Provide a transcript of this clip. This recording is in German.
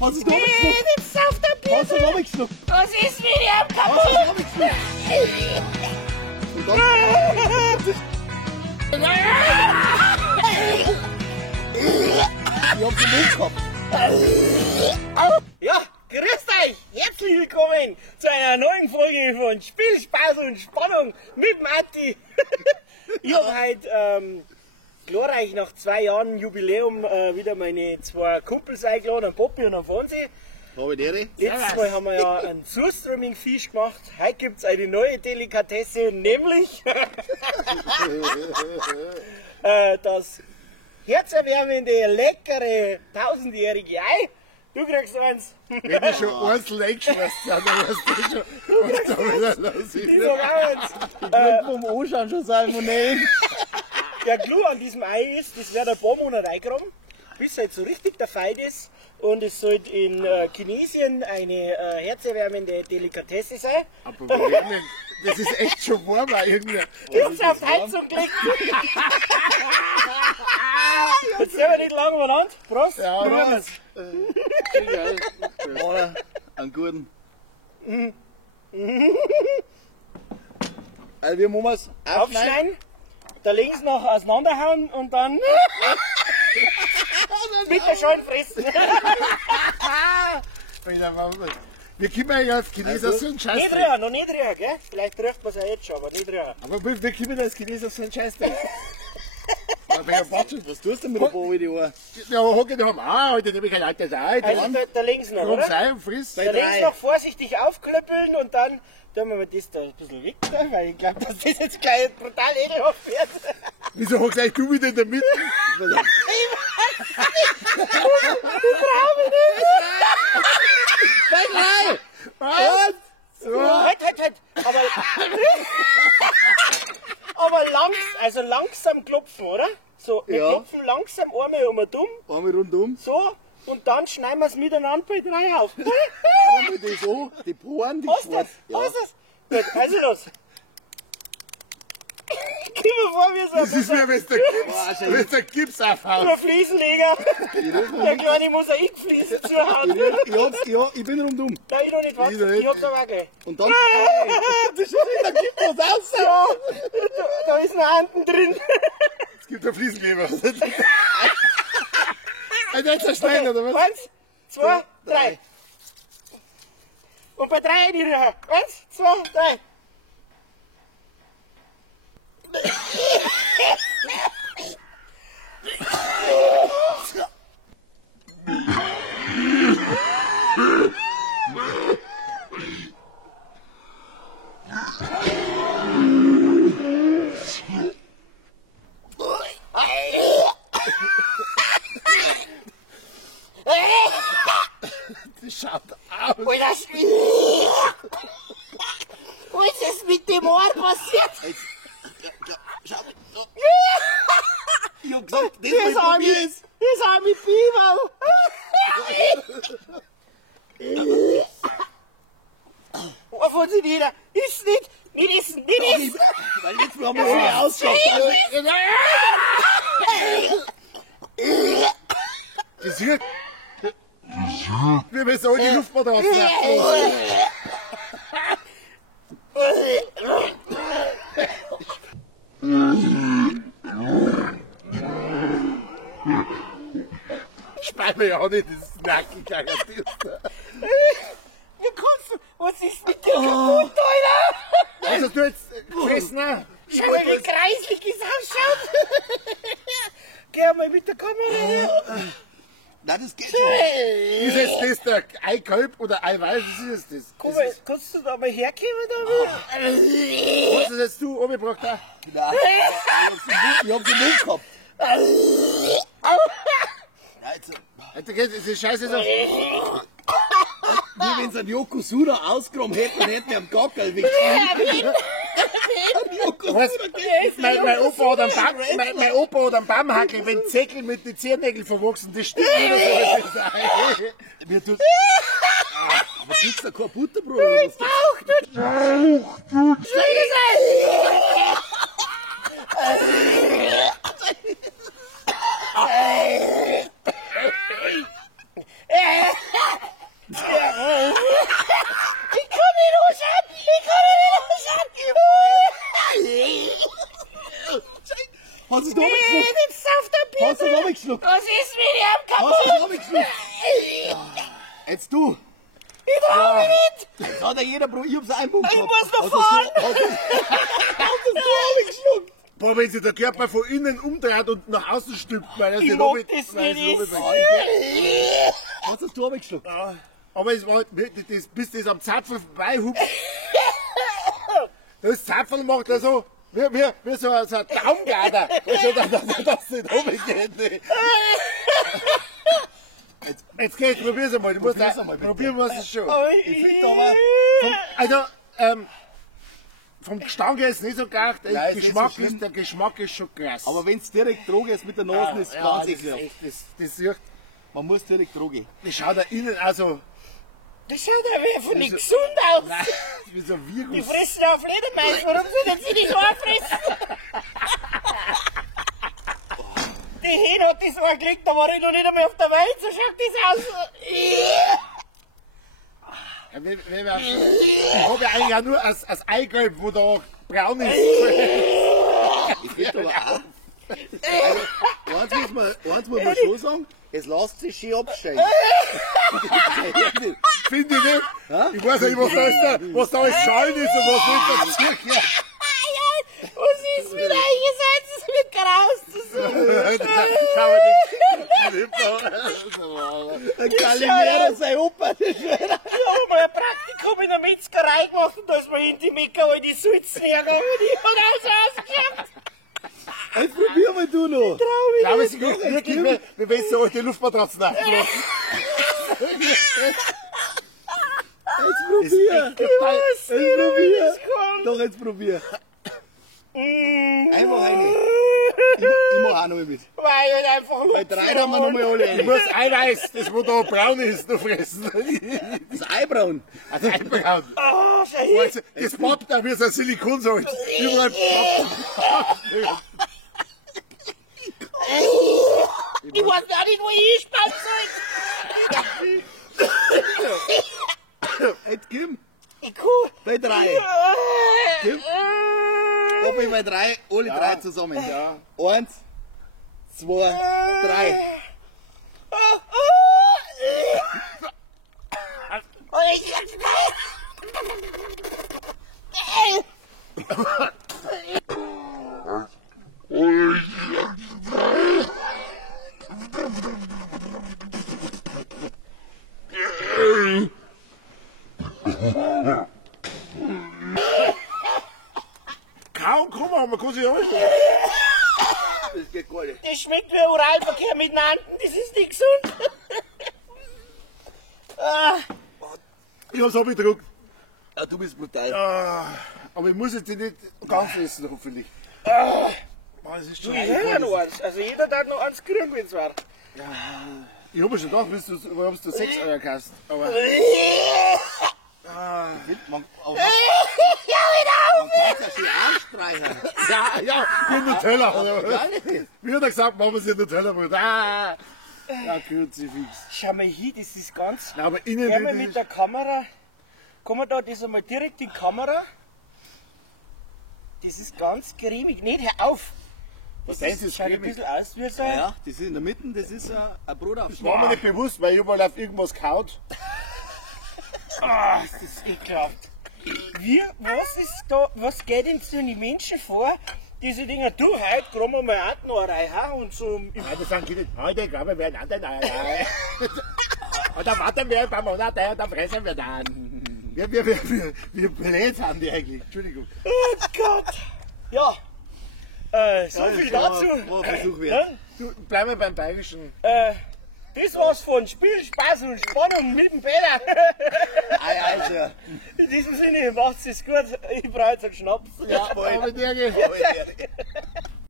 Hast du noch geschluckt? Jetzt auf der Bier. Hast du noch geschluckt? Was ist mit ihm Hast kaputt? du noch geschluckt? Und dann? Ich hab den Mund gehabt. Ja, grüßt euch! Herzlich willkommen zu einer neuen Folge von Spiel, Spaß und Spannung mit Matti. Ich habe heute glorreich nach 2 Jahren Jubiläum wieder meine 2 Kumpels eingeladen, einen Poppi und einen Fonsi. Habe ich Ehre. Letztes Mal haben wir ja einen Surströmming-Fisch gemacht. Heute gibt es eine neue Delikatesse, nämlich das herzerwärmende, leckere, 1000-jährige Ei. Du kriegst eins. Wenn ich schon einzeln eingeschweißt habe, dann weißt du schon, was da wieder los Ich ist. sag auch eins. Vom Anschauen schon Salmonellen. Der Clou an diesem Ei ist, das wird ein paar Monate eingraben, bis es halt so richtig der Feind ist. Und es soll in Chinesien eine herzerwärmende Delikatesse sein. Aber Moment, das ist echt schon warm irgendwie. Jetzt auf die Heizung gelegt. Jetzt sind wir nicht lang umeinander. Prost. Ja, probieren was? wir's. Oder einen guten. Also wie machen wir es? Aufschneiden, da links noch auseinanderhauen und dann mit der Schalen fressen. Wir kommen eigentlich als Chineser so einen Scheiß. Nicht rühren, noch nicht rühren, gell? Vielleicht riecht man es ja jetzt schon, aber nicht rühren. Aber wir kommen als Chineser so einen Scheiß. Was tust du mit der Boe in die Ohren? Ja, aber hocken haben auch, heute nehme ich ein altes Ei. Also da links noch, oder? Ei und frisst. Da links noch vorsichtig aufklöppeln und dann tun wir das da ein bisschen weg, weil ich glaube, dass das jetzt gleich brutal ekelhaft wird. Wieso hockst eigentlich du wieder in der Mitte? Halt. Aber langsam klopfen, oder? So, wir Ja. klopfen langsam einmal um und um, Einmal rundum. so, und dann schneiden wir es miteinander bei 3 auf. Dann die so, die Poren, die Hast du das? Ja. Hast du das? Gut, also los. Gib mir vor, wie so Das ist mir, wenn der Gips aufhaut. ein Fliesenleger. Der kleine Mosaikfliesen zuhauen. Ich bin rundum. Da ich noch nicht was. Ich noch nicht. Ich hab's aber gleich. Und dann. Das ist da gibt was aus. Ja, da ist ein Anden drin. Es gibt ein Fliesenleber. Jetzt zerschneiden, oder was? 1, 2, 3. Und bei 3 in die Röhre. 1, 2, 3. Das schaut aus. Und das. Was ist das mit dem Ohr passiert? Schau. Ich hab gesagt, das Das arme Biber. Oh, von sie nieder. Ist nicht essen, nicht essen. Weil jetzt haben wir so ausschaut. Das wird. Wir müssen auch die Luftbahn raus. Speil mir ja auch nicht, das ist nackig, Wie kannst du? Was ist mit dir kaputt, Alter? was hast du jetzt gefressen? Schau mal, wie kreislich das ausschaut. Geh mal mit der Kamera. Nein, das geht nicht. Ist jetzt das der Eikalb oder Eiweiß? Was ist das? Komm mal, kannst du da mal herkommen da? Was ist jetzt du umgebracht? Nein. Ich hab den Mund gehabt. Alter, das ist scheiße. Wie wenn sie einen Yokozuna ausgegraben hätten, dann hätten wir am Gackel weggeschrieben. Mein Opa hat einen Baumhackel, wenn die Säckel mit den Zehennägeln verwachsen, das stimmt nicht so. Mir tut. Aber gibt's da kein Butterbrot oder was? Jetzt du. Ich trau mich nicht! Jetzt hat ja jeder probiert, ich hab's einen Mund Ich gehabt. muss noch Hast fahren! du geschluckt? Boah, wenn sich der Körper von innen umdreht und nach außen stülpt, weil er Ich sich mag damit- das weil er nicht sich damit- essen. Hast du das Tor geschluckt? Ja. Aber es war, bis das am Zapfen vorbei hupft. Das Zapfen macht er so, wie so ein Traumgader. Also, dass es nicht runtergeht. Ne. Jetzt geht's, probier's einmal. Du musst probieren musst du es schon. Ich finde aber, vom Gestank her ist es nicht so geil, der Nein, Geschmack ist schon krass. Aber wenn es direkt Droge ist mit der Nase, ist es ganz ekelhaft. Das sieht, Man muss direkt Droge. das schaut da innen also, Das schaut ja wie von nicht gesund aus. nein, wie so ein Die Virus. fressen auf Fledermaus, warum sollen sie nicht anfressen? Die Hähne hat das mal gelegt, da war ich noch nicht einmal auf der Welt, so schaut das aus. Ja, ich habe ja eigentlich auch nur als Eigelb, wo da braun ist. Ich finde aber auch. Also, eins muss man schon sagen, es lässt sich schön abstellen. Finde ich nicht. Ich weiß nicht, was da alles Schalen ist und was nicht passiert. Was ist mit euch? Ihr seid es mit raus. Schau mal, das Ein Kalimera, sein Opa, das Ich habe mal ein Praktikum in der Metzgerei gemacht und da ist mir in die Mekka all die Sulzen hergegangen und ich habe alles ausgeschaut. Jetzt probier mal du noch. Ich glaube, es ist wirklich, wie wenn es so alte Luftmatratzen hat. Jetzt probier. Jetzt probier. Doch, jetzt probier. Einfach eine. Ich mach auch noch mit. Weil ich einfach Bei 3 haben wir nochmal alle Ich eine. muss Eiweiß, das wo da braun ist, noch fressen. Das Eibraun. Also einbraun. Oh, schau hier. Das poppt auch wie so ein Silikonsalz. Überall poppt. Ich weiß gar nicht, wo ich hinspannen soll. Jetzt komm. Ich kann. Bei 3. Hab ich bei 3, alle 3 zusammen. Ja. 1, 2, 3. Kaum kommen, man kann sich auch nicht. Das geht gar nicht. Das schmeckt wie Oralverkehr mit den Anden, das ist nicht gesund. Ich hab's abgedruckt. Ja, du bist brutal. Aber ich muss jetzt die nicht ganz essen, hoffentlich. Das ist Du, schon ich höre noch eins. Also jeder darf noch eins kriegen, wenn es war. Ich hab mir schon gedacht, warum du 6 Euro kaufst. Aber Man kann es ja schön anstreichen. ja, wie ein Nutella. Geil. Wie hat er gesagt, machen wir es in Nutella. Ja, Kruzifix. Schau mal hin, das ist ganz... Ja, aber innen Einmal drin mit ist- der Kamera, kann man da das einmal direkt in die Kamera? Das ist ganz cremig. Nicht, hör auf! Was heißt das schaut ein cremig? bisschen aus wie so ein... Ja, das ist in der Mitte, das ist ein Brotaufschnitt. War mir nicht bewusst, weil ich überall auf irgendwas kaut. Ah, das ist ekelhaft. Was ist da, was geht denn so in die Menschen vor, die sich denken, du, heute kriegen wir mal auch noch rein, und so... Ja, das sagen die nicht. Heute glauben wir einander nahe. Und dann warten wir ein paar Monate und dann fressen wir dann. Wir blöd sind die eigentlich. Entschuldigung. Oh Gott! Ja, so Ja, viel das dazu. war ein Versuch wert. Dann, Du, bleiben wir beim Bayerischen. das war's von Spiel, Spaß und Spannung mit dem Peter. Also. In diesem Sinne, macht's es gut. Ich brauche jetzt einen Schnaps. Ja, aber der geht.